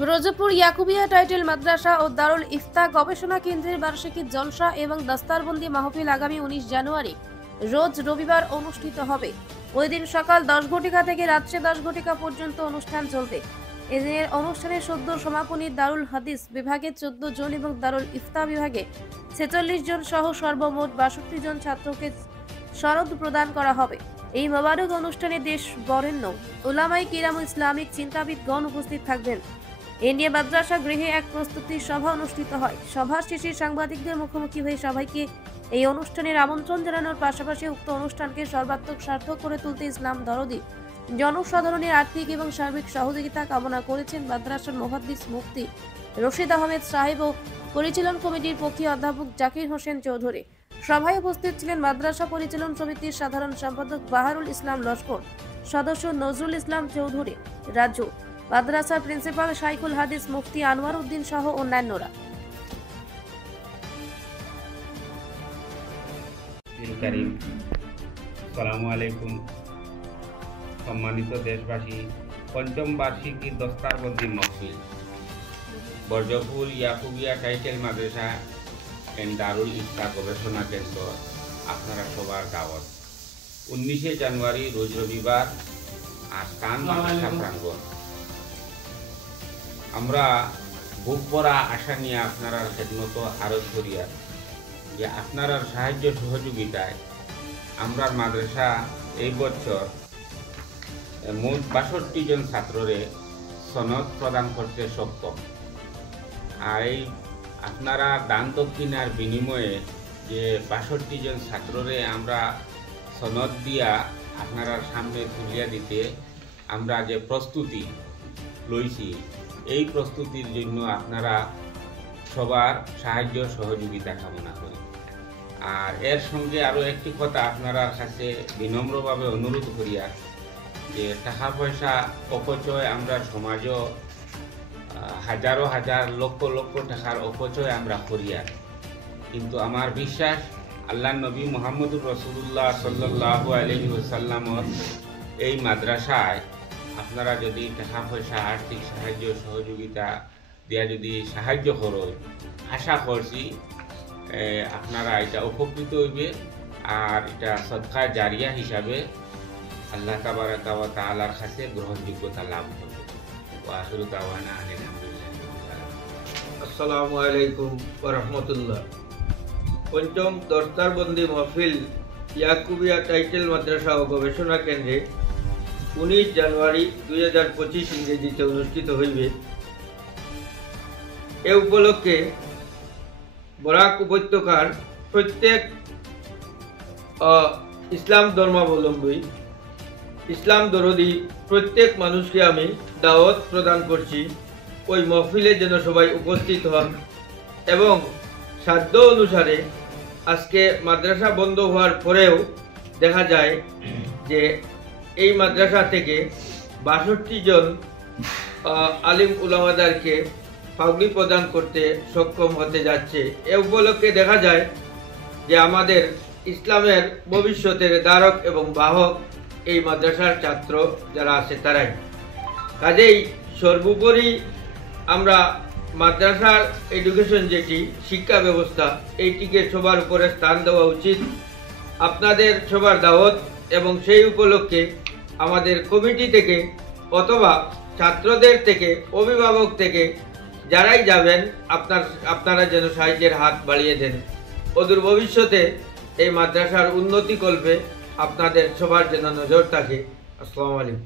Brajpur Yaqubia title মাদ্রাসা ও দারুল ইফতা গবেষণা কেন্দ্রের বার্ষিকী জলসা এবং দস্তারবন্দি মাহফিল আগামী 19 জানুয়ারি রোজ রবিবার অনুষ্ঠিত হবে। ওই দিন সকাল 10 ঘটিকা থেকে রাত্রে 10 ঘটিকা পর্যন্ত অনুষ্ঠান চলবে। এদিনের অনুষ্ঠানে সদ্য সমাপনী দারুল হাদিস বিভাগে 14 জন এবং দারুল ইফতা বিভাগে 46 জন সহ সর্বমোট 62 জন ছাত্রকে সনদ প্রদান করা হবে। এই মোবারক অনুষ্ঠানে দেশ বরেণ্য উলামায়ে কিরাম ইসলামিক চিন্তাবিদগণ উপস্থিত থাকবেন। ইন্ডিয়া মাদ্রাসা গৃহে এক প্রস্তুতি সভা অনুষ্ঠিত হয়। সভা শেষে সাংবাদিকদের মুখোমুখি হয়ে সবাইকে এই অনুষ্ঠানের আমন্ত্রণ জানানোর পাশাপাশি উক্ত অনুষ্ঠানকে সর্বাত্মক সার্থক করে তুলতে ইসলাম দরদি জনসাধারণের আর্থিক এবং সার্বিক সহযোগিতা কামনা করেছেন মাদ্রাসার মুহাদ্দিস মুফতি রশিদ আহমেদ সাহেব ও পরিচালন কমিটির পক্ষে অধ্যাপক জাকির হোসেন চৌধুরী। সভায় উপস্থিত ছিলেন মাদ্রাসা পরিচালন সমিতির সাধারণ সম্পাদক বাহারুল ইসলাম লস্কর, সদস্য নজরুল ইসলাম চৌধুরী রাজু, মাদ্রাসার প্রিন্সিপাল শাইখুল হাদিস মুফতি আনোয়ার উদ্দিন সহ অন্যান্যরা। আসসালামু আলাইকুম। সম্মানিত দেশবাসী, পঞ্চম বার্ষিকী দস্তারবন্দি মাহফিল ব্রজপুর ইয়াকুবিয়া টাইটেল মাদ্রাসা এন্ড দারুল ইফতা গবেষণা কেন্দ্র আপনারা সবার দাওয়াত 19 জানুয়ারি রোজ রবিবার আস্তান মাদ্রাসা প্রাঙ্গণ। আমরা বুক ভরা আশা নিয়ে আপনারা খেদমত আরজ করিয়া যে আপনার সাহায্য সহযোগিতায় আমরা মাদ্রাসা এই বছর মোট 62 জন ছাত্ররে সনদ প্রদান করতে সক্ষম। আর এই আপনারা দান দক্ষিণার বিনিময়ে যে 62 জন ছাত্ররে আমরা সনদ দিয়া আপনারা সামনে তুলিয়া দিতে আমরা যে প্রস্তুতি লইছি, এই প্রস্তুতির জন্য আপনারা সবার সাহায্য সহযোগিতা কামনা করি। আর এর সঙ্গে আরও একটি কথা আপনারা কাছে বিনম্রভাবে অনুরোধ করিয়া যে টাকা পয়সা অপচয় আমরা সমাজও হাজারো হাজার লক্ষ লক্ষ টাকার অপচয় আমরা করিয়া, কিন্তু আমার বিশ্বাস আল্লাহ নবী মুহাম্মদুর রাসূলুল্লাহ সাল্লাল্লাহু আলাইহি ওয়াসাল্লামর এই মাদ্রাসায় আপনারা যদি টাকা পয়সা আর্থিক সাহায্য সহযোগিতা দিয়া যদি সাহায্য করো, আশা করছি আপনারা এটা উপকৃত হইবে আর এটা সদকা জারিয়া হিসাবে আল্লাহ তাবারাকা ওয়া তাআলার কাছে গ্রহণযোগ্যতা লাভ করবে। ওয়া আখিরু দাওয়ানা আলহামদুলিল্লাহ। আসসালামু আলাইকুম ওয়া রাহমাতুল্লাহ। পঞ্চম দস্তারবন্দি মাহফিল ইয়াকুবিয়া টাইটেল মাদ্রাসা ও গবেষণা কেন্দ্রে 19 জানুয়ারি 2025 ইংরেজিতে অনুষ্ঠিত হইবে। এ উপলক্ষে বরাক উপত্যকার প্রত্যেক ইসলাম ধর্মাবলম্বী ইসলাম দরদি প্রত্যেক মানুষকে আমি দাওয়াত প্রদান করছি ওই মহফিলে যেন সবাই উপস্থিত হন এবং সাধ্য অনুসারে আজকে মাদ্রাসা বন্ধ হওয়ার পরেও দেখা যায় যে এই মাদ্রাসা থেকে 62 জন আলিম উলামাদেরকে পাগড়ি প্রদান করতে সক্ষম হতে যাচ্ছে। এ উপলক্ষে দেখা যায় যে আমাদের ইসলামের ভবিষ্যতের ধারক এবং বাহক এই মাদ্রাসার ছাত্র যারা আছে তারাই। কাজেই সর্বোপরি আমরা মাদ্রাসার এডুকেশন যেটি শিক্ষা ব্যবস্থা, এইটিকে সবার উপরে স্থান দেওয়া উচিত। আপনাদের সবার দাওয়াত এবং সেই উপলক্ষে আমাদের কমিটি থেকে অথবা ছাত্রদের থেকে অভিভাবক থেকে যারাই যাবেন আপনারা যেন সাহায্যের হাত বাড়িয়ে দেন। অদূর ভবিষ্যতে এই মাদ্রাসার উন্নতি কল্পে আপনাদের সবার যেন নজর থাকে। আসসালামু আলাইকুম।